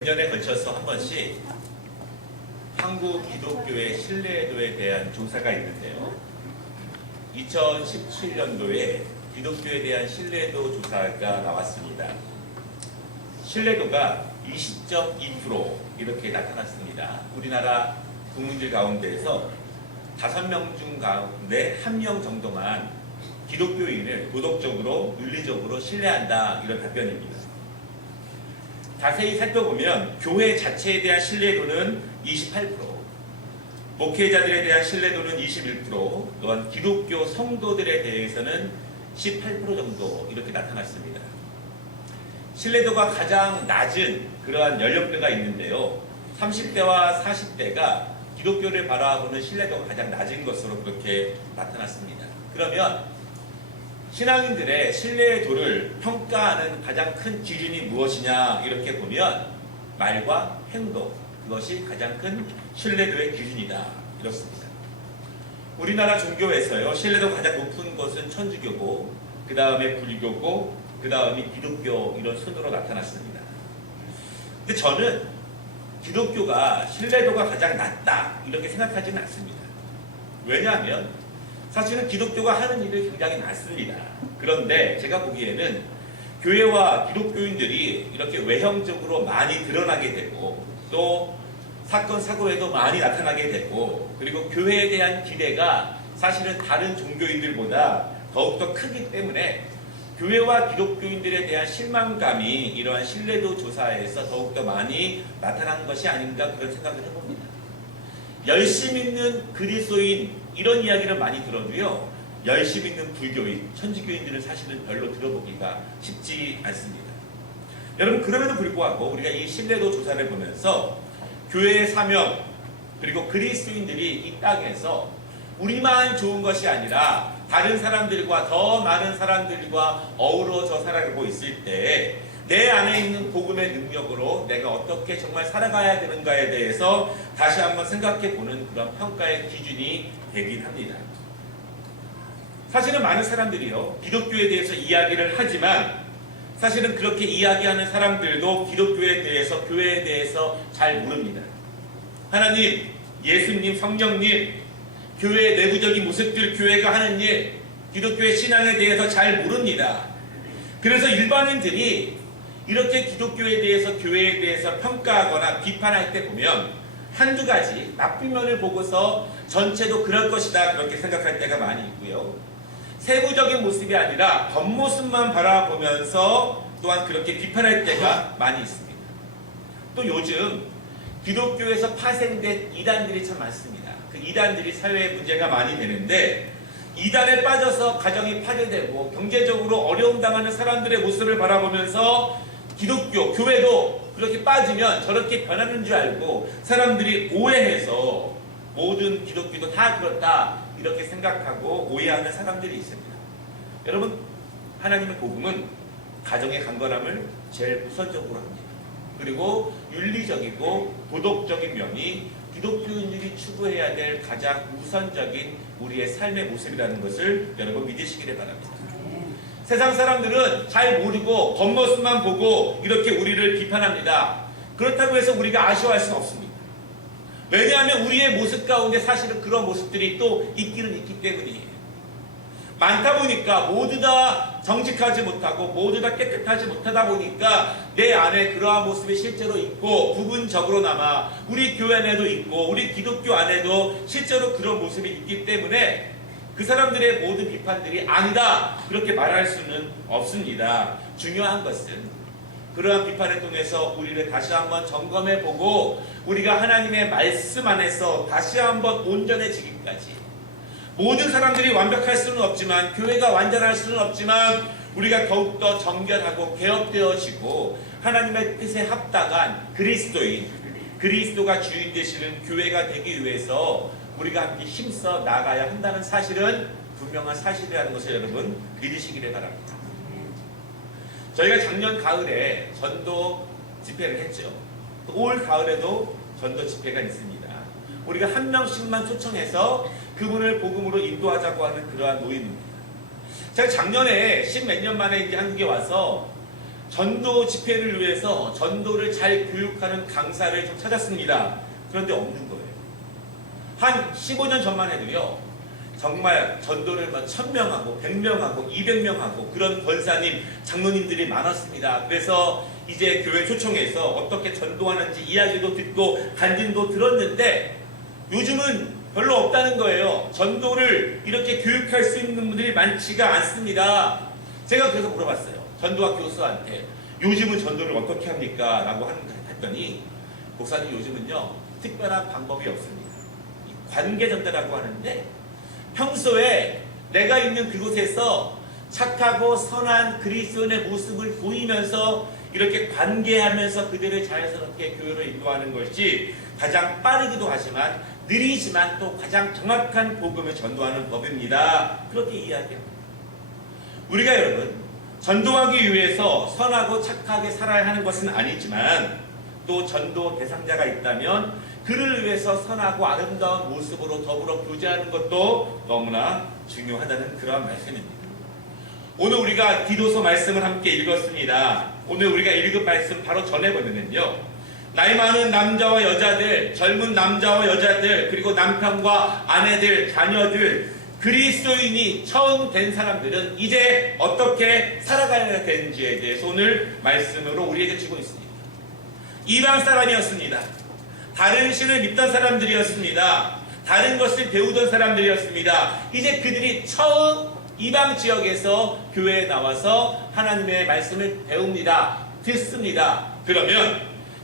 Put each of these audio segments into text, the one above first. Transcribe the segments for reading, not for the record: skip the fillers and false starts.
년에 걸쳐서 한 번씩 한국 기독교의 신뢰도에 대한 조사가 있는데요. 2017년도에 기독교에 대한 신뢰도 조사가 나왔습니다. 신뢰도가 20.2% 이렇게 나타났습니다. 우리나라 국민들 가운데에서 5명 중 가운데 1명 정도만 기독교인을 도덕적으로, 윤리적으로 신뢰한다, 이런 답변입니다. 자세히 살펴보면 교회 자체에 대한 신뢰도는 28%, 목회자들에 대한 신뢰도는 21%, 또한 기독교 성도들에 대해서는 18% 정도 이렇게 나타났습니다. 신뢰도가 가장 낮은 그러한 연령대가 있는데요. 30대와 40대가 기독교를 바라보는 신뢰도가 가장 낮은 것으로 그렇게 나타났습니다. 그러면 신앙인들의 신뢰도를 평가하는 가장 큰 기준이 무엇이냐, 이렇게 보면 말과 행동, 그것이 가장 큰 신뢰도의 기준이다, 이렇습니다. 우리나라 종교에서요, 신뢰도가 가장 높은 것은 천주교고, 그 다음에 불교고, 그 다음이 기독교, 이런 순으로 나타났습니다. 근데 저는 기독교가 신뢰도가 가장 낮다, 이렇게 생각하지는 않습니다. 왜냐하면 사실은 기독교가 하는 일이 굉장히 많습니다. 그런데 제가 보기에는 교회와 기독교인들이 이렇게 외형적으로 많이 드러나게 되고, 또 사건 사고에도 많이 나타나게 되고, 그리고 교회에 대한 기대가 사실은 다른 종교인들보다 더욱더 크기 때문에 교회와 기독교인들에 대한 실망감이 이러한 신뢰도 조사에서 더욱더 많이 나타난 것이 아닌가, 그런 생각을 해봅니다. 열심히 있는 그리스도인, 이런 이야기를 많이 들어도요, 열심히 있는 불교인, 천주교인들은 사실은 별로 들어보기가 쉽지 않습니다. 여러분, 그럼에도 불구하고 우리가 이 신뢰도 조사를 보면서 교회의 사명, 그리고 그리스도인들이 이 땅에서 우리만 좋은 것이 아니라 다른 사람들과, 더 많은 사람들과 어우러져 살아가고 있을 때 내 안에 있는 복음의 능력으로 내가 어떻게 정말 살아가야 되는가에 대해서 다시 한번 생각해 보는 그런 평가의 기준이 되긴 합니다. 사실은 많은 사람들이요, 기독교에 대해서 이야기를 하지만 사실은 그렇게 이야기하는 사람들도 기독교에 대해서, 교회에 대해서 잘 모릅니다. 하나님, 예수님, 성령님, 교회의 내부적인 모습들, 교회가 하는 일, 기독교의 신앙에 대해서 잘 모릅니다. 그래서 일반인들이 이렇게 기독교에 대해서, 교회에 대해서 평가하거나 비판할 때 보면 한두 가지 나쁜 면을 보고서 전체도 그럴 것이다, 그렇게 생각할 때가 많이 있고요. 세부적인 모습이 아니라 겉모습만 바라보면서 또한 그렇게 비판할 때가 많이 있습니다. 또 요즘 기독교에서 파생된 이단들이 참 많습니다. 그 이단들이 사회에 문제가 많이 되는데, 이단에 빠져서 가정이 파괴되고 경제적으로 어려움 당하는 사람들의 모습을 바라보면서 기독교, 교회도 그렇게 빠지면 저렇게 변하는 줄 알고 사람들이 오해해서 모든 기독교도 다 그렇다, 이렇게 생각하고 오해하는 사람들이 있습니다. 여러분, 하나님의 복음은 가정의 강건함을 제일 우선적으로 합니다. 그리고 윤리적이고 도덕적인 면이 기독교인들이 추구해야 될 가장 우선적인 우리의 삶의 모습이라는 것을 여러분 믿으시기를 바랍니다. 세상 사람들은 잘 모르고 겉모습만 보고 이렇게 우리를 비판합니다. 그렇다고 해서 우리가 아쉬워할 수는 없습니다. 왜냐하면 우리의 모습 가운데 사실은 그런 모습들이 또 있기는 있기 때문이에요. 많다 보니까 모두 다 정직하지 못하고 모두 다 깨끗하지 못하다 보니까 내 안에 그러한 모습이 실제로 있고, 부분적으로나마 우리 교회 안에도 있고 우리 기독교 안에도 실제로 그런 모습이 있기 때문에 그 사람들의 모든 비판들이 아니다, 그렇게 말할 수는 없습니다. 중요한 것은 그러한 비판을 통해서 우리를 다시 한번 점검해보고 우리가 하나님의 말씀 안에서 다시 한번 온전해지기까지, 모든 사람들이 완벽할 수는 없지만, 교회가 완전할 수는 없지만 우리가 더욱더 정결하고 개혁되어지고 하나님의 뜻에 합당한 그리스도인, 그리스도가 주인 되시는 교회가 되기 위해서 우리가 함께 힘써 나가야 한다는 사실은 분명한 사실이라는 것을 여러분 믿으시기를 바랍니다. 저희가 작년 가을에 전도 집회를 했죠. 올 가을에도 전도 집회가 있습니다. 우리가 한 명씩만 초청해서 그분을 복음으로 인도하자고 하는 그러한 모임입니다. 제가 작년에 10몇 년 만에 이제 한국에 와서 전도 집회를 위해서 전도를 잘 교육하는 강사를 좀 찾았습니다. 그런데 없는 거예요. 한 15년 전만 해도요, 정말 전도를 1000명하고 100명하고 200명하고 그런 권사님, 장로님들이 많았습니다. 그래서 이제 교회 초청해서 어떻게 전도하는지 이야기도 듣고 간증도 들었는데 요즘은 별로 없다는 거예요. 전도를 이렇게 교육할 수 있는 분들이 많지가 않습니다. 제가 그래서 물어봤어요. 전도학 교수한테 요즘은 전도를 어떻게 합니까? 라고 했더니 목사님 요즘은요 특별한 방법이 없습니다. 관계 전도라고 하는데 평소에 내가 있는 그곳에서 착하고 선한 그리스도인의 모습을 보이면서 이렇게 관계하면서 그들을 자연스럽게 교회로 인도하는 것이 가장 빠르기도 하지만 느리지만 또 가장 정확한 복음을 전도하는 법입니다. 그렇게 이야기합니다. 우리가 여러분 전도하기 위해서 선하고 착하게 살아야 하는 것은 아니지만 또 전도 대상자가 있다면 그를 위해서 선하고 아름다운 모습으로 더불어 교제하는 것도 너무나 중요하다는 그런 말씀입니다. 오늘 우리가 디도서 말씀을 함께 읽었습니다. 오늘 우리가 읽은 말씀 바로 전해보면요, 나이 많은 남자와 여자들, 젊은 남자와 여자들, 그리고 남편과 아내들, 자녀들, 그리스도인이 처음 된 사람들은 이제 어떻게 살아가야 되는지에 대해서 오늘 말씀으로 우리에게 주고 있습니다. 이방 사람이었습니다. 다른 신을 믿던 사람들이었습니다. 다른 것을 배우던 사람들이었습니다. 이제 그들이 처음 이방 지역에서 교회에 나와서 하나님의 말씀을 배웁니다. 듣습니다. 그러면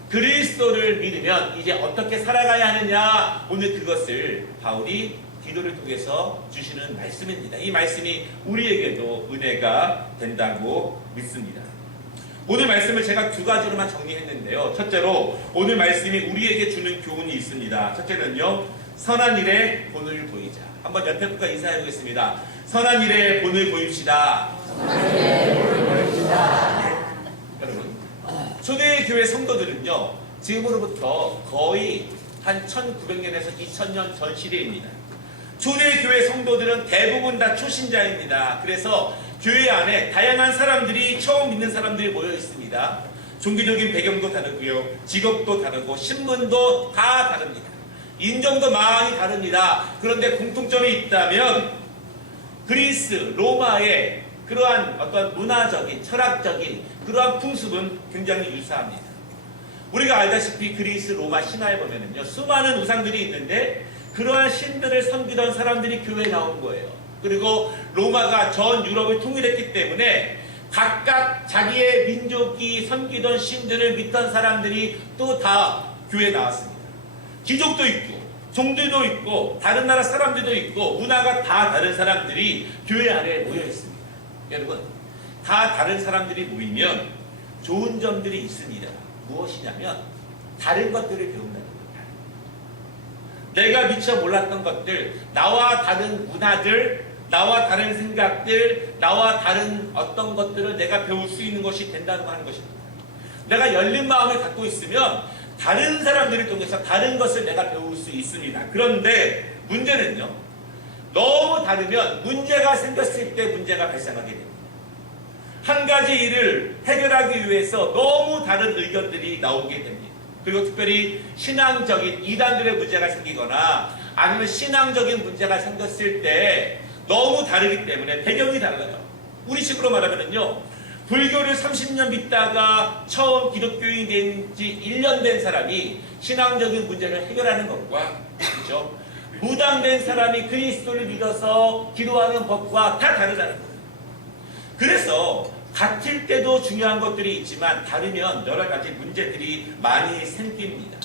그리스도를 믿으면 이제 어떻게 살아가야 하느냐, 오늘 그것을 바울이 디도를 통해서 주시는 말씀입니다. 이 말씀이 우리에게도 은혜가 된다고 믿습니다. 오늘 말씀을 제가 두 가지로만 정리했는데요. 첫째로 오늘 말씀이 우리에게 주는 교훈이 있습니다. 첫째는요, 선한 일에 본을 보이자. 한번 옆에 분과 인사해 보겠습니다. 선한 일에 본을 보입시다. 선한 일에 본을 보입시다. 여러분, 초대교회 성도들은요, 지금으로부터 거의 한 1900년에서 2000년 전 시대입니다. 초대교회 성도들은 대부분 다 초신자입니다. 그래서 교회 안에 다양한 사람들이, 처음 믿는 사람들이 모여 있습니다. 종교적인 배경도 다르고요, 직업도 다르고, 신분도 다 다릅니다. 인종도 많이 다릅니다. 그런데 공통점이 있다면 그리스, 로마의 그러한 어떤 문화적인, 철학적인 그러한 풍습은 굉장히 유사합니다. 우리가 알다시피 그리스, 로마 신화에 보면은요, 수많은 우상들이 있는데 그러한 신들을 섬기던 사람들이 교회에 나온 거예요. 그리고 로마가 전 유럽을 통일했기 때문에 각각 자기의 민족이 섬기던 신들을 믿던 사람들이 또 다 교회에 나왔습니다. 귀족도 있고 종들도 있고 다른 나라 사람들도 있고 문화가 다 다른 사람들이 교회 안에 모여 있습니다. 여러분, 다 다른 사람들이 모이면 좋은 점들이 있습니다. 무엇이냐면 다른 것들을 배운다는 겁니다. 내가 미처 몰랐던 것들, 나와 다른 문화들, 나와 다른 생각들, 나와 다른 어떤 것들을 내가 배울 수 있는 것이 된다고 하는 것입니다. 내가 열린 마음을 갖고 있으면 다른 사람들을 통해서 다른 것을 내가 배울 수 있습니다. 그런데 문제는요, 너무 다르면 문제가 생겼을 때 문제가 발생하게 됩니다. 한 가지 일을 해결하기 위해서 너무 다른 의견들이 나오게 됩니다. 그리고 특별히 신앙적인 이단들의 문제가 생기거나 아니면 신앙적인 문제가 생겼을 때 너무 다르기 때문에 배경이 달라요. 우리식으로 말하면요, 불교를 30년 믿다가 처음 기독교인이 된 지 1년 된 사람이 신앙적인 문제를 해결하는 것과, 그렇죠? 무당된 사람이 그리스도를 믿어서 기도하는 법과 다 다르다는 거예요. 그래서 같을 때도 중요한 것들이 있지만 다르면 여러 가지 문제들이 많이 생깁니다.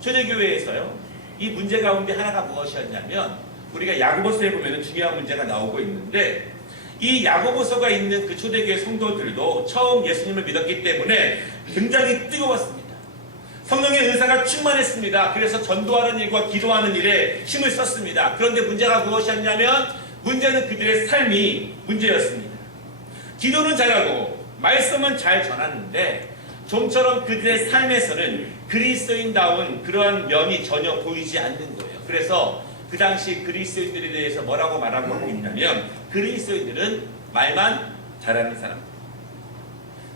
초대교회에서요, 이 문제 가운데 하나가 무엇이었냐면, 우리가 야고보서에 보면 중요한 문제가 나오고 있는데, 이 야고보서가 있는 그 초대교회 성도들도 처음 예수님을 믿었기 때문에 굉장히 뜨거웠습니다. 성령의 은사가 충만했습니다. 그래서 전도하는 일과 기도하는 일에 힘을 썼습니다. 그런데 문제가 무엇이었냐면, 문제는 그들의 삶이 문제였습니다. 기도는 잘하고 말씀은 잘 전하는데 좀처럼 그들의 삶에서는 그리스도인다운 그러한 면이 전혀 보이지 않는 거예요. 그래서 그 당시 그리스도인들에 대해서 뭐라고 말하고 있냐면, 그리스도인들은 말만 잘하는 사람,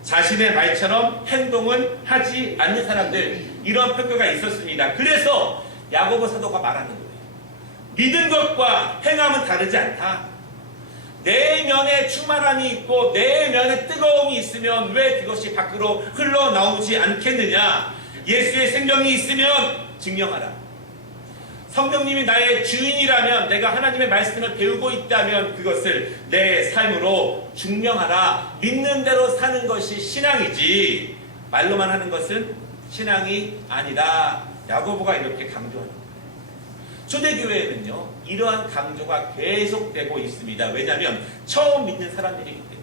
자신의 말처럼 행동은 하지 않는 사람들, 이런 평가가 있었습니다. 그래서 야고보 사도가 말하는 거예요. 믿은 것과 행함은 다르지 않다. 내면에 충만함이 있고 내면에 뜨거움이 있으면 왜 그것이 밖으로 흘러나오지 않겠느냐. 예수의 생명이 있으면 증명하라. 성령님이 나의 주인이라면, 내가 하나님의 말씀을 배우고 있다면 그것을 내 삶으로 증명하라. 믿는 대로 사는 것이 신앙이지 말로만 하는 것은 신앙이 아니다. 야고보가 이렇게 강조하는 거예요. 초대교회에는요 이러한 강조가 계속되고 있습니다. 왜냐하면 처음 믿는 사람들이기 때문에,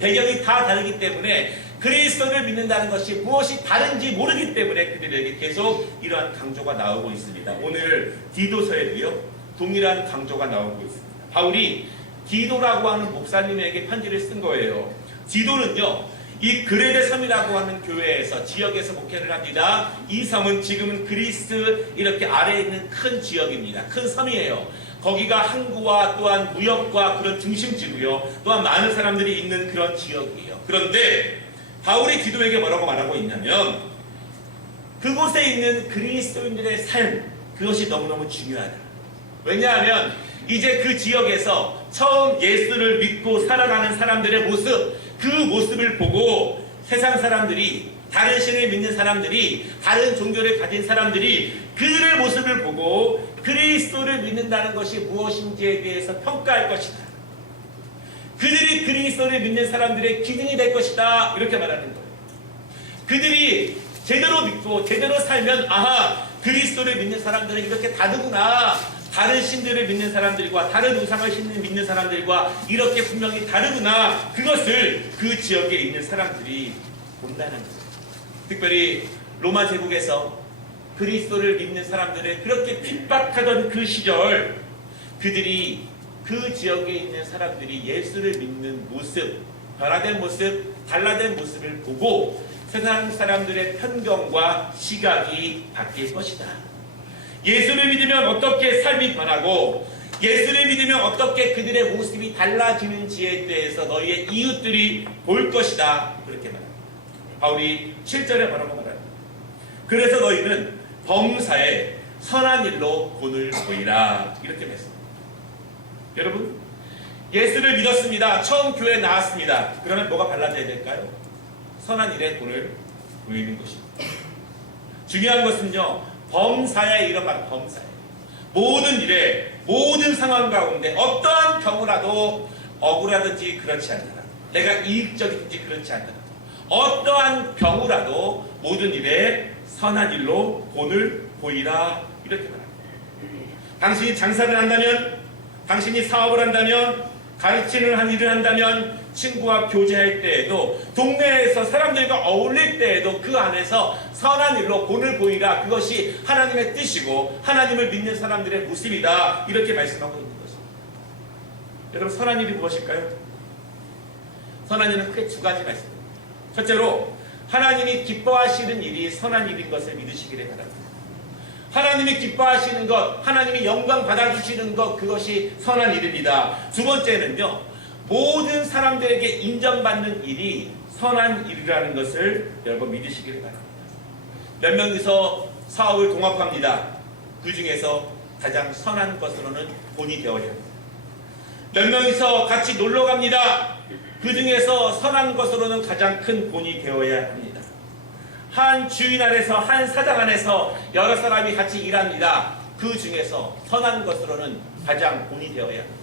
배경이 다 다르기 때문에, 그리스도를 믿는다는 것이 무엇이 다른지 모르기 때문에 그들에게 계속 이러한 강조가 나오고 있습니다. 오늘 디도서에도요 동일한 강조가 나오고 있습니다. 바울이 디도라고 하는 목사님에게 편지를 쓴 거예요. 디도는요 이 그레데 섬이라고 하는 교회에서, 지역에서 목회를 합니다. 이 섬은 지금은 그리스 이렇게 아래에 있는 큰 지역입니다. 큰 섬이에요. 거기가 항구와 또한 무역과 그런 중심지고요, 또한 많은 사람들이 있는 그런 지역이에요. 그런데 바울이 디도에게 뭐라고 말하고 있냐면, 그곳에 있는 그리스도인들의 삶, 그것이 너무너무 중요하다. 왜냐하면 이제 그 지역에서 처음 예수를 믿고 살아가는 사람들의 모습, 그 모습을 보고 세상 사람들이, 다른 신을 믿는 사람들이, 다른 종교를 가진 사람들이 그들의 모습을 보고 그리스도를 믿는다는 것이 무엇인지에 대해서 평가할 것이다. 그들이 그리스도를 믿는 사람들의 기준이 될 것이다. 이렇게 말하는 거예요. 그들이 제대로 믿고 제대로 살면, 아하, 그리스도를 믿는 사람들은 이렇게 다르구나. 다른 신들을 믿는 사람들과 다른 우상을 믿는 사람들과 이렇게 분명히 다르구나. 그것을 그 지역에 있는 사람들이 본다는 거예요. 특별히 로마 제국에서 그리스도를 믿는 사람들을 그렇게 핍박하던 그 시절, 그들이, 그 지역에 있는 사람들이 예수를 믿는 모습, 변화된 모습, 달라진 모습을 보고 세상 사람들의 편견과 시각이 바뀔 것이다. 예수를 믿으면 어떻게 삶이 변하고, 예수를 믿으면 어떻게 그들의 모습이 달라지는지에 대해서 너희의 이웃들이 볼 것이다. 그렇게 말합니다. 바울이 7절에 뭐라고 말합니다. 그래서 너희는 범사에 선한 일로 본을 보이라. 이렇게 말씀합니다. 여러분, 예수를 믿었습니다. 처음 교회에 나왔습니다. 그러면 뭐가 달라져야 될까요? 선한 일에 본을 보이는 것입니다. 중요한 것은요, 범사에, 이런 말, 범사에, 모든 일에, 모든 상황 가운데 어떠한 경우라도 억울하든지 그렇지 않더라, 내가 이익적이든지 그렇지 않더라, 어떠한 경우라도 모든 일에 선한 일로 본을 보이라. 이렇게 말합니다. 당신이 장사를 한다면, 당신이 사업을 한다면, 가르치는 한 일을 한다면, 친구와 교제할 때에도, 동네에서 사람들과 어울릴 때에도 그 안에서 선한 일로 본을 보이라. 그것이 하나님의 뜻이고 하나님을 믿는 사람들의 모습이다. 이렇게 말씀하고 있는 것입니다. 여러분, 선한 일이 무엇일까요? 선한 일은 크게 두 가지 말씀입니다. 첫째로, 하나님이 기뻐하시는 일이 선한 일인 것을 믿으시기를 바랍니다. 하나님이 기뻐하시는 것, 하나님이 영광 받아주시는 것, 그것이 선한 일입니다. 두 번째는요, 모든 사람들에게 인정받는 일이 선한 일이라는 것을 여러분 믿으시기를 바랍니다. 몇 명이서 사업을 동업합니다. 그 중에서 가장 선한 것으로는 본이 되어야 합니다. 몇 명이서 같이 놀러 갑니다. 그 중에서 선한 것으로는 가장 큰 본이 되어야 합니다. 한 주인 안에서, 한 사장 안에서 여러 사람이 같이 일합니다. 그 중에서 선한 것으로는 가장 본이 되어야 합니다.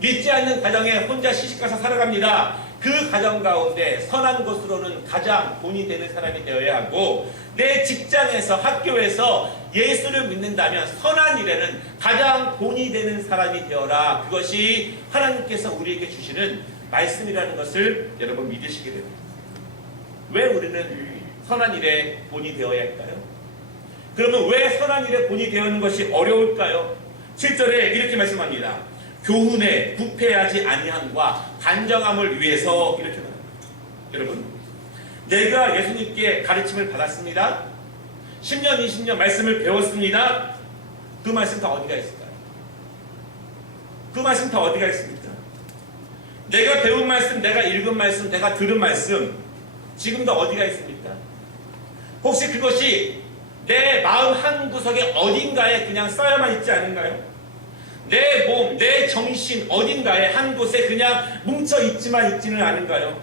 믿지 않는 가정에 혼자 시집가서 살아갑니다. 그 가정 가운데 선한 것으로는 가장 본이 되는 사람이 되어야 하고, 내 직장에서, 학교에서 예수를 믿는다면 선한 일에는 가장 본이 되는 사람이 되어라. 그것이 하나님께서 우리에게 주시는 말씀이라는 것을 여러분 믿으시기 바랍니다. 왜 우리는 선한 일에 본이 되어야 할까요? 그러면 왜 선한 일에 본이 되어야 하는 것이 어려울까요? 7절에 이렇게 말씀합니다. 교훈에 부패하지 아니함과 단정함을 위해서, 이렇게 말합니다. 여러분, 내가 예수님께 가르침을 받았습니다. 10년, 20년 말씀을 배웠습니다. 그 말씀 다 어디가 있을까요? 그 말씀 다 어디가 있습니까? 내가 배운 말씀, 내가 읽은 말씀, 내가 들은 말씀, 지금도 어디가 있습니까? 혹시 그것이 내 마음 한구석에 어딘가에 그냥 쌓여만 있지 않은가요? 내 몸, 내 정신 어딘가에 한 곳에 그냥 뭉쳐 있지는 않은가요?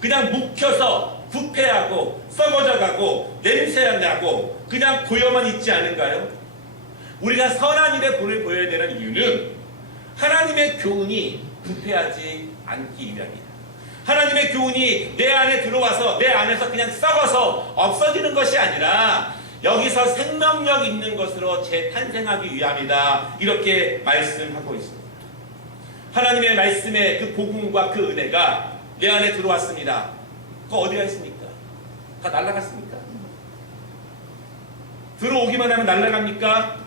그냥 묵혀서 부패하고 썩어져가고 냄새나고 그냥 고여만 있지 않은가요? 우리가 선한 일에 본을 보여야 되는 이유는 하나님의 교훈이 부패하지 않기 위함이다. 하나님의 교훈이 내 안에 들어와서 내 안에서 그냥 썩어서 없어지는 것이 아니라 여기서 생명력 있는 것으로 재탄생하기 위함이다. 이렇게 말씀하고 있습니다. 하나님의 말씀의 그 복음과 그 은혜가 내 안에 들어왔습니다. 그거 어디가 있습니까? 다 날아갔습니까? 들어오기만 하면 날아갑니까?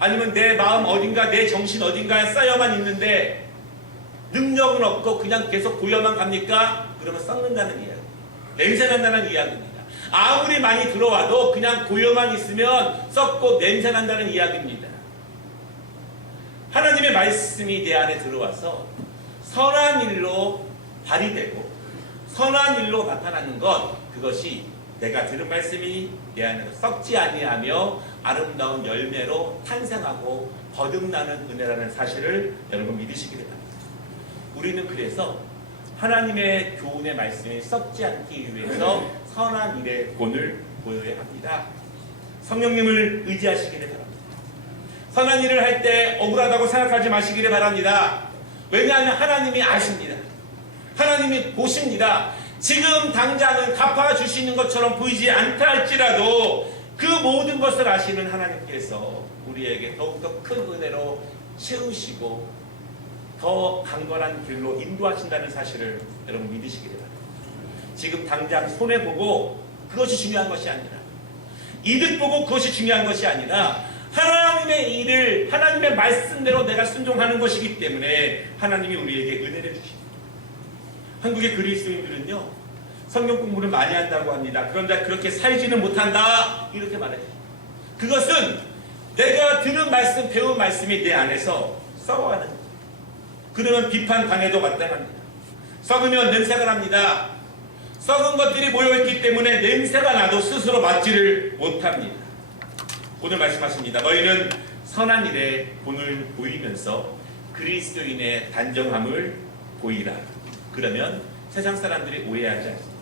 아니면 내 마음 어딘가 내 정신 어딘가에 쌓여만 있는데 능력은 없고 그냥 계속 고여만 갑니까? 그러면 썩는다는 이야기, 냄새난다는 이야기입니다. 아무리 많이 들어와도 그냥 고여만 있으면 썩고 냄새난다는 이야기입니다. 하나님의 말씀이 내 안에 들어와서 선한 일로 발휘되고 선한 일로 나타나는 것, 그것이 내가 들은 말씀이 내 안에서 썩지 아니하며 아름다운 열매로 탄생하고 거듭나는 은혜라는 사실을 여러분 믿으시기를 바랍니다. 우리는 그래서 하나님의 교훈의 말씀이 썩지 않기 위해서 선한 일의 본을 보여야 합니다. 성령님을 의지하시기를 바랍니다. 선한 일을 할 때 억울하다고 생각하지 마시기를 바랍니다. 왜냐하면 하나님이 아십니다. 하나님이 보십니다. 지금 당장은 갚아주시는 것처럼 보이지 않다 할지라도 그 모든 것을 아시는 하나님께서 우리에게 더욱더 큰 은혜로 채우시고 더 강건한 길로 인도하신다는 사실을 여러분 믿으시기를 바랍니다. 지금 당장 손해보고 그것이 중요한 것이 아니라, 이득 보고 그것이 중요한 것이 아니라 하나님의 일을 하나님의 말씀대로 내가 순종하는 것이기 때문에 하나님이 우리에게 은혜를 주십니다. 한국의 그리스도인들은요, 성경 공부를 많이 한다고 합니다. 그런데 그렇게 살지는 못한다, 이렇게 말해요. 그것은 내가 들은 말씀, 배운 말씀이 내 안에서 썩어가는 거예요. 그러면 비판당해도 마땅합니다. 썩으면 냄새가 납니다. 썩은 것들이 모여있기 때문에 냄새가 나도 스스로 맡지를 못합니다. 오늘 말씀하십니다. 너희는 선한 일에 본을 보이면서 그리스도인의 단정함을 보이라. 그러면 세상 사람들이 오해하지 않습니다.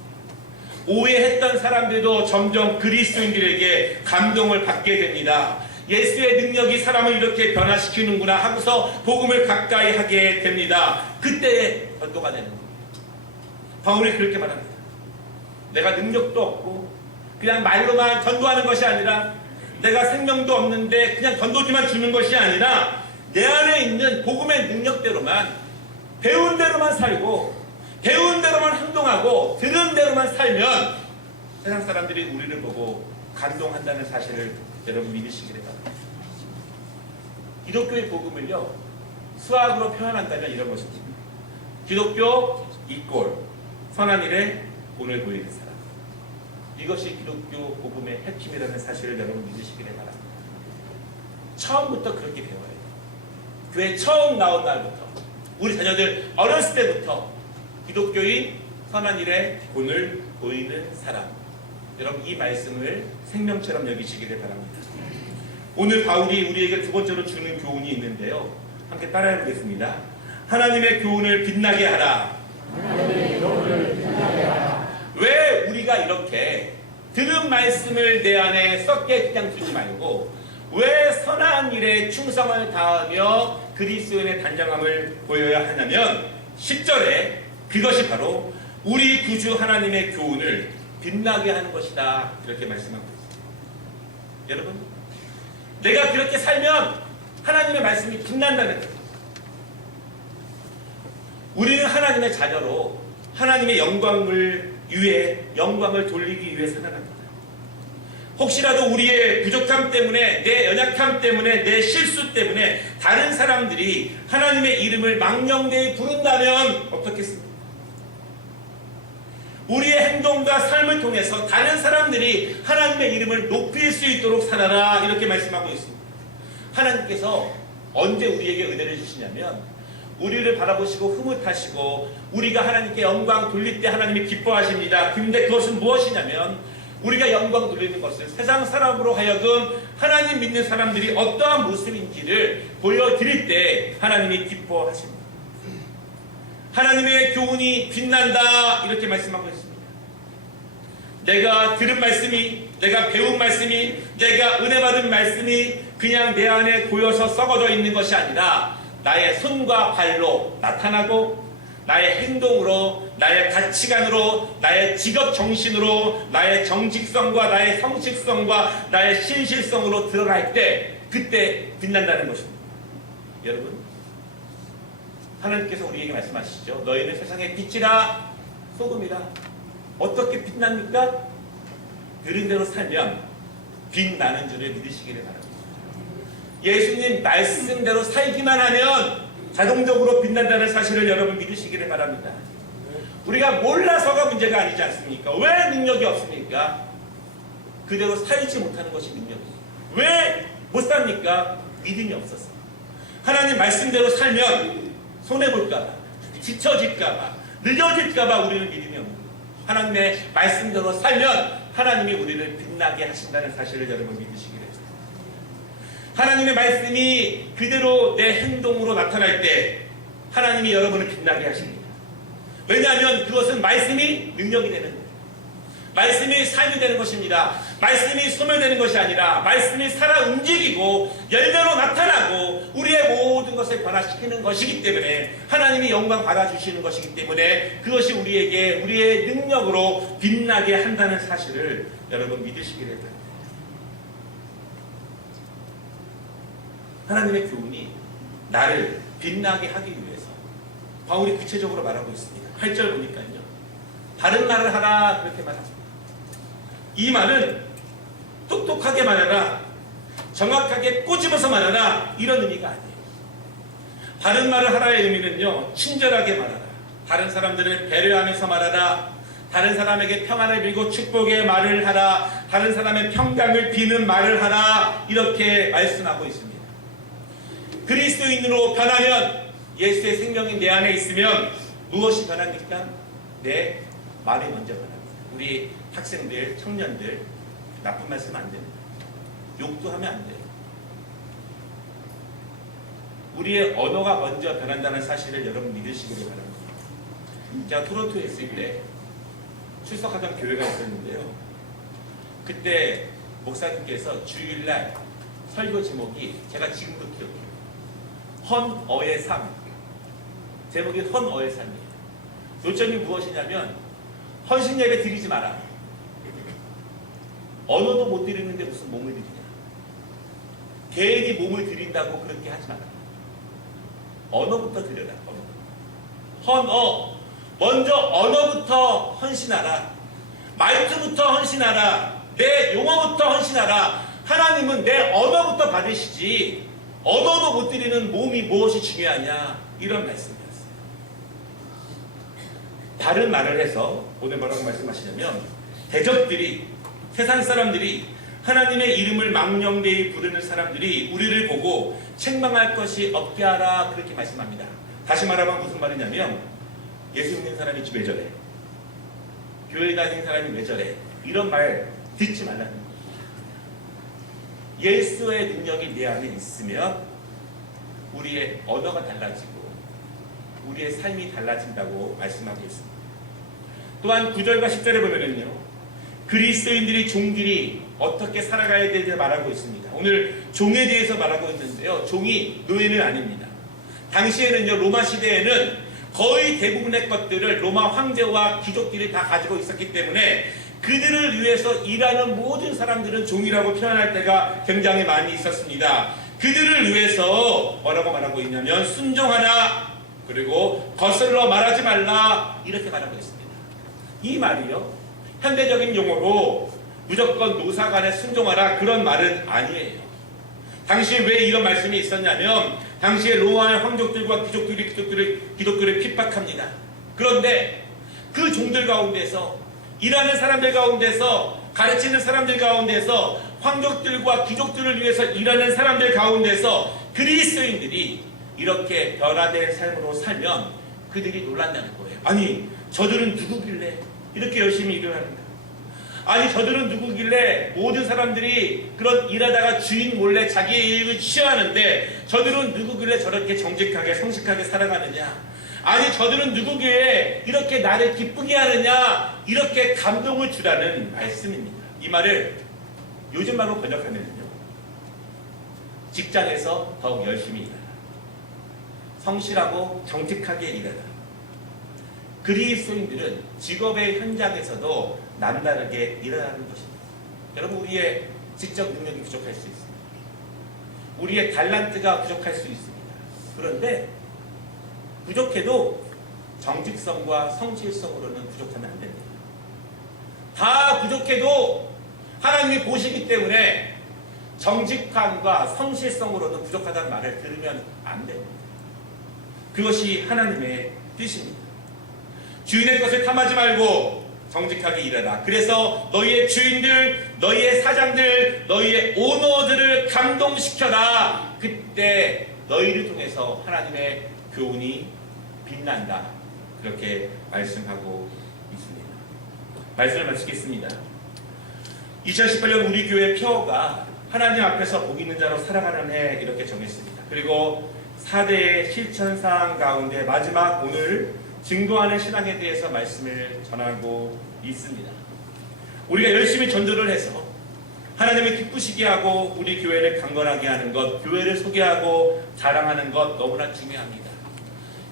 오해했던 사람들도 점점 그리스도인들에게 감동을 받게 됩니다. 예수의 능력이 사람을 이렇게 변화시키는구나 하고서 복음을 가까이 하게 됩니다. 그때 전도가 되는 겁니다. 바울이 그렇게 말합니다. 내가 능력도 없고 그냥 말로만 전도하는 것이 아니라, 내가 생명도 없는데 그냥 전도지만 주는 것이 아니라, 내 안에 있는 복음의 능력대로만, 배운 대로만 살고 배운 대로만 행동하고 들은 대로만 살면 세상 사람들이 우리를 보고 감동한다는 사실을 여러분 믿으시기를 바랍니다. 기독교의 복음을요, 수학으로 표현한다면 이런 것입니다. 기독교 이꼴 선한 일에 본을 보이는 사람. 이것이 기독교 복음의 핵심이라는 사실을 여러분 믿으시기를 바랍니다. 처음부터 그렇게 배워야 돼요. 교회 처음 나온 날부터, 우리 자녀들 어렸을 때부터 기독교인 선한 일에 본을 보이는 사람. 여러분 이 말씀을 생명처럼 여기시기를 바랍니다. 오늘 바울이 우리에게 두 번째로 주는 교훈이 있는데요. 함께 따라해 보겠습니다. 하나님의 교훈을 빛나게 하라. 하나님의 교훈을 빛나게 하라. 왜 우리가 이렇게 들은 말씀을 내 안에 썩게 그냥 두지 말고 왜 선한 일에 충성을 다하며 그리스도인의 단정함을 보여야 하냐면 10절에 그것이 바로 우리 구주 하나님의 교훈을 빛나게 하는 것이다, 이렇게 말씀하고 있습니다. 여러분, 내가 그렇게 살면 하나님의 말씀이 빛난다는 거예요. 우리는 하나님의 자녀로 하나님의 영광을 돌리기 위해 살아갑니다. 혹시라도 우리의 부족함 때문에, 내 연약함 때문에, 내 실수 때문에 다른 사람들이 하나님의 이름을 망령되이 부른다면 어떻겠습니까? 우리의 행동과 삶을 통해서 다른 사람들이 하나님의 이름을 높일 수 있도록 살아라, 이렇게 말씀하고 있습니다. 하나님께서 언제 우리에게 은혜를 주시냐면 우리를 바라보시고 흐뭇하시고 우리가 하나님께 영광 돌릴 때 하나님이 기뻐하십니다. 근데 그것은 무엇이냐면 우리가 영광 돌리는 것은 세상 사람으로 하여금 하나님 믿는 사람들이 어떠한 모습인지를 보여드릴 때 하나님이 기뻐하십니다. 하나님의 교훈이 빛난다 이렇게 말씀하고 있습니다. 내가 들은 말씀이, 내가 배운 말씀이, 내가 은혜 받은 말씀이 그냥 내 안에 고여서 썩어져 있는 것이 아니라 나의 손과 발로 나타나고 나의 행동으로, 나의 가치관으로, 나의 직업 정신으로, 나의 정직성과 나의 성실성과 나의 신실성으로 드러날 때 그때 빛난다는 것입니다. 여러분, 하나님께서 우리에게 말씀하시죠. 너희는 세상의 빛이라 소금이라. 어떻게 빛납니까? 들은 대로 살면 빛나는 줄을 믿으시기를 바랍니다. 예수님 말씀대로 살기만 하면 자동적으로 빛난다는 사실을 여러분 믿으시기를 바랍니다. 우리가 몰라서가 문제가 아니지 않습니까? 왜 능력이 없습니까? 그대로 살지 못하는 것이 능력이에요. 왜 못 삽니까? 믿음이 없었어요. 하나님 말씀대로 살면 손해볼까봐, 지쳐질까봐, 늦어질까봐 우리는 믿음이 없는 거예요. 하나님의 말씀대로 살면 하나님이 우리를 빛나게 하신다는 사실을 여러분 믿으시기를 바랍니다. 하나님의 말씀이 그대로 내 행동으로 나타날 때 하나님이 여러분을 빛나게 하십니다. 왜냐하면 그것은 말씀이 능력이 되는 거예요. 말씀이 삶이 되는 것입니다. 말씀이 소멸되는 것이 아니라 말씀이 살아 움직이고 열매로 나타나고 우리의 모든 것을 변화시키는 것이기 때문에 하나님이 영광 받아주시는 것이기 때문에 그것이 우리에게 우리의 능력으로 빛나게 한다는 사실을 여러분 믿으시기를 바랍니다. 하나님의 교훈이 나를 빛나게 하기 위해서 바울이 구체적으로 말하고 있습니다. 8절 보니까요. 바른 말을 하라 그렇게 말합니다. 이 말은 똑똑하게 말하라, 정확하게 꼬집어서 말하라 이런 의미가 아니에요. 바른 말을 하라의 의미는요. 친절하게 말하라, 다른 사람들을 배려하면서 말하라, 다른 사람에게 평안을 빌고 축복의 말을 하라, 다른 사람의 평강을 비는 말을 하라 이렇게 말씀하고 있습니다. 그리스도인으로 변하면 예수의 생명이 내 안에 있으면 무엇이 변합니까? 내 말이 먼저 변합니다. 우리 학생들, 청년들 나쁜 말씀 안 됩니다. 욕도 하면 안 돼요. 우리의 언어가 먼저 변한다는 사실을 여러분 믿으시기를 바랍니다. 제가 토론토에 있을 때 출석하던 교회가 있었는데요. 그때 목사님께서 주일날 설교 제목이 제가 지금도 기억해요. 헌어의 삶. 제목이 헌어의 삶이에요. 요점이 무엇이냐면 헌신 예배 드리지 마라. 언어도 못 드리는데 무슨 몸을 드리냐. 개인이 몸을 드린다고 그렇게 하지 마라. 언어부터 드려라. 헌어. 먼저 언어부터 헌신하라. 말투부터 헌신하라. 내 용어부터 헌신하라. 하나님은 내 언어부터 받으시지 언어도 못 드리는 몸이 무엇이 중요하냐 이런 말씀이었어요. 다른 말을 해서 오늘 뭐라고 말씀하시냐면 대적들이, 세상 사람들이, 하나님의 이름을 망령되이 부르는 사람들이 우리를 보고 책망할 것이 없게 하라 그렇게 말씀합니다. 다시 말하면 무슨 말이냐면 예수 믿는 사람이 왜 저래? 교회 다니는 사람이 왜 저래? 이런 말 듣지 말라는 거예요. 예수의 능력이 내 안에 있으면 우리의 언어가 달라지고 우리의 삶이 달라진다고 말씀하고 있습니다. 또한 9절과 10절에 보면은요, 그리스도인들이, 종들이 어떻게 살아가야 되는지 말하고 있습니다. 오늘 종에 대해서 말하고 있는데요, 종이 노예는 아닙니다. 당시에는요, 로마 시대에는 거의 대부분의 것들을 로마 황제와 귀족들이 다 가지고 있었기 때문에 그들을 위해서 일하는 모든 사람들은 종이라고 표현할 때가 굉장히 많이 있었습니다. 그들을 위해서 뭐라고 말하고 있냐면 순종하라, 그리고 거슬러 말하지 말라 이렇게 말하고 있습니다. 이 말이요, 현대적인 용어로 무조건 노사간에 순종하라 그런 말은 아니에요. 당시에 왜 이런 말씀이 있었냐면 당시에 로마의 황족들과 귀족들을 핍박합니다. 그런데 그 종들 가운데서, 일하는 사람들 가운데서, 가르치는 사람들 가운데서, 황족들과 귀족들을 위해서 일하는 사람들 가운데서 그리스도인들이 이렇게 변화된 삶으로 살면 그들이 놀란다는 거예요. 아니, 저들은 누구길래 이렇게 열심히 일을 하는가? 아니, 저들은 누구길래 모든 사람들이 그런 일하다가 주인 몰래 자기의 이익을 취하는데 저들은 누구길래 저렇게 정직하게 성실하게 살아가느냐? 아니, 저들은 누구길래 이렇게 나를 기쁘게 하느냐? 이렇게 감동을 주라는 말씀입니다. 이 말을 요즘 말로 번역하면요, 직장에서 더욱 열심히 일하라, 성실하고 정직하게 일하라. 그리스도인들은 직업의 현장에서도 남다르게 일하는 것입니다. 여러분, 우리의 직접 능력이 부족할 수 있습니다. 우리의 달란트가 부족할 수 있습니다. 그런데 부족해도 정직성과 성실성으로는 부족하면 안 됩니다. 다 부족해도 하나님이 보시기 때문에 정직함과 성실성으로는 부족하다는 말을 들으면 안 됩니다. 그것이 하나님의 뜻입니다. 주인의 것을 탐하지 말고 정직하게 일하라. 그래서 너희의 주인들, 너희의 사장들, 너희의 오너들을 감동시켜라. 그때 너희를 통해서 하나님의 교훈이 빛난다. 그렇게 말씀하고 있습니다. 말씀을 마치겠습니다. 2018년 우리 교회 표어가 하나님 앞에서 복 있는 자로 살아가는 해, 이렇게 정했습니다. 그리고 4대의 실천사항 가운데 마지막 오늘 증거하는 신앙에 대해서 말씀을 전하고 있습니다. 우리가 열심히 전도를 해서 하나님을 기쁘시게 하고 우리 교회를 강건하게 하는 것, 교회를 소개하고 자랑하는 것 너무나 중요합니다.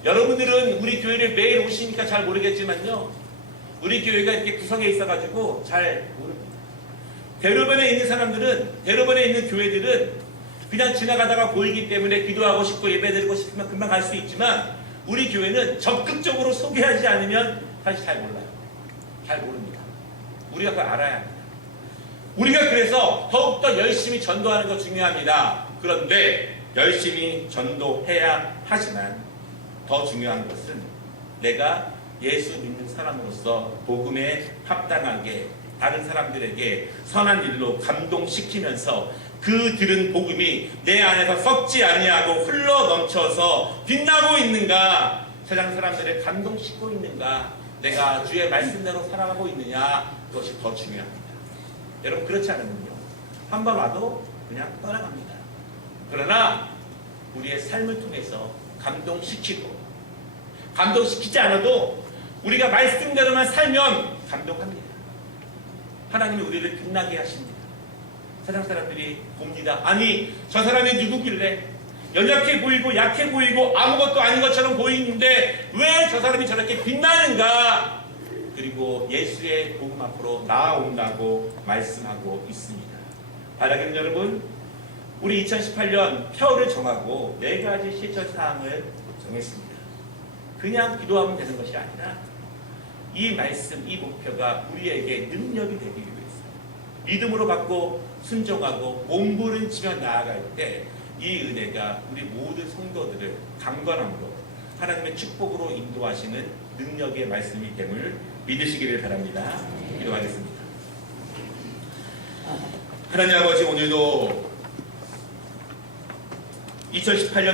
여러분들은 우리 교회를 매일 오시니까 잘 모르겠지만요, 우리 교회가 이렇게 구성에 있어가지고 잘 모릅니다. 대로변에 있는 사람들은, 대로변에 있는 교회들은 그냥 지나가다가 보이기 때문에 기도하고 싶고 예배드리고 싶으면 금방 갈 수 있지만, 우리 교회는 적극적으로 소개하지 않으면 사실 잘 몰라요. 잘 모릅니다. 우리가 그걸 알아야 합니다. 우리가 그래서 더욱더 열심히 전도하는 거 중요합니다. 그런데 열심히 전도해야 하지만 더 중요한 것은 내가 예수 믿는 사람으로서 복음에 합당하게 다른 사람들에게 선한 일로 감동시키면서 그 들은 복음이 내 안에서 썩지 아니하고 흘러 넘쳐서 빛나고 있는가, 세상 사람들을 감동시키고 있는가, 내가 주의 말씀대로 살아가고 있느냐, 그것이 더 중요합니다. 여러분, 그렇지 않으면요, 한 번 와도 그냥 떠나갑니다. 그러나 우리의 삶을 통해서 감동시키고, 감동시키지 않아도 우리가 말씀대로만 살면 감동합니다. 하나님이 우리를 빛나게 하십니다. 세상 사람들이 봅니다. 아니, 저 사람이 누구길래 연약해 보이고 약해 보이고 아무것도 아닌 것처럼 보이는데 왜 저 사람이 저렇게 빛나는가? 그리고 예수의 복음 앞으로 나아온다고 말씀하고 있습니다. 바라기는 여러분, 우리 2018년 표를 정하고 4가지 실천사항을 정했습니다. 그냥 기도하면 되는 것이 아니라 이 말씀, 이 목표가 우리에게 능력이 되기 위해서 믿음으로 받고 순종하고 몸부림치며 나아갈 때 이 은혜가 우리 모든 성도들을 강건함으로 하나님의 축복으로 인도하시는 능력의 말씀이 됨을 믿으시기를 바랍니다. 기도하겠습니다. 하나님 아버지, 오늘도 2018년